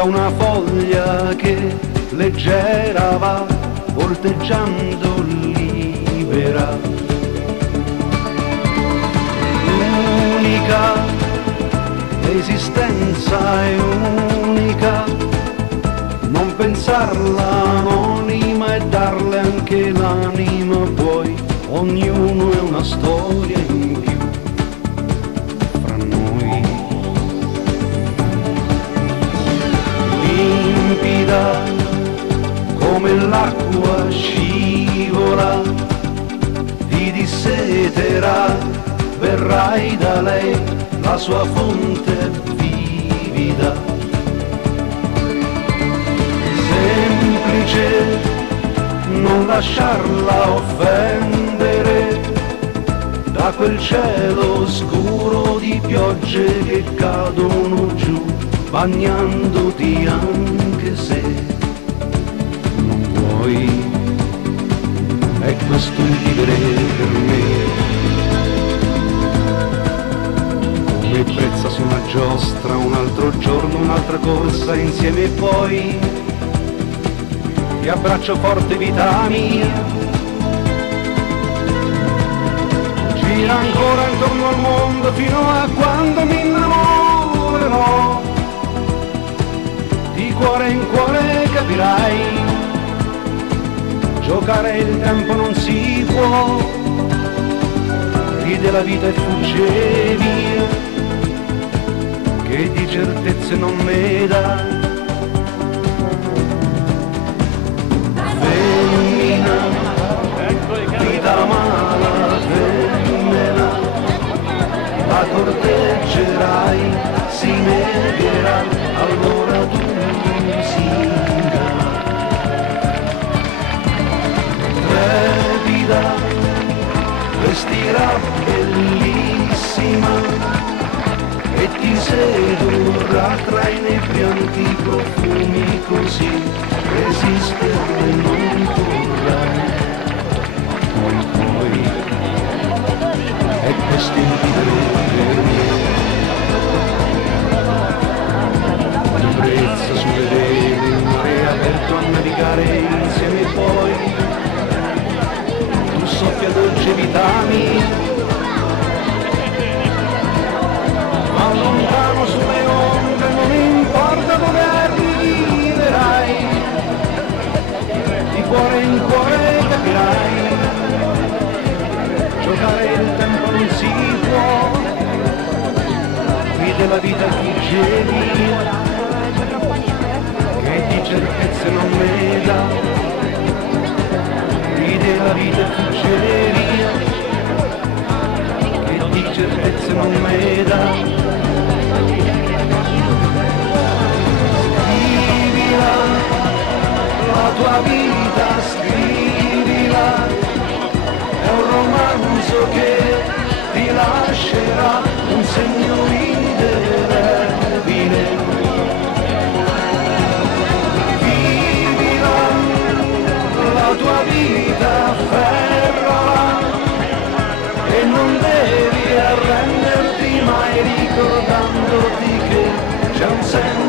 C'è una foglia che leggera va volteggiando libera, unica, l'esistenza è unica, non pensarla anonima e darle anche l'anima poi, ognuno è una storia in più fra noi. Limpida come l'acqua scivola, ti disseterà, verrai da lei, la sua fonte è vivida. Semplice, non lasciarla offendere da quel cielo scuro di piogge che cadono giù, bagnandoti anche se non vuoi. È questo il vivere per me, come prezza su una giostra, un altro giorno, un'altra corsa insieme e poi ti abbraccio forte vita mia, gira ancora intorno al mondo fino a quando mi innamorerò, di cuore in cuore capirai, giocare il tempo non si può, ride la vita e fugge via, che di certezze non ne dà. Vita mala, femmina, la corteggerai, si negherà, allora tu singa. Trepida, vestirà bellissima e ti sedurrà tra i nebrianti profumi, così resistere non vorrai. Poi è questo il vivere, l'ebbrezza sulle vele, il mare aperto a navigare insieme e poi tu soffia dolce vita mia, ma lontano sulle onde non importa dove arriverai, di cuore in cuore capirai, giocare il tempo non si può, vide la vita fugge via, che di certezze non ne dà, vide la vita fugge via, che di certezze non ne dà. Scrivila, la tua vita scrivila, è un romanzo che ti lascerà un segno indelebile. Vivila, la tua vita afferrala e non devi arrenderti mai, ricordandoti che c'è un senso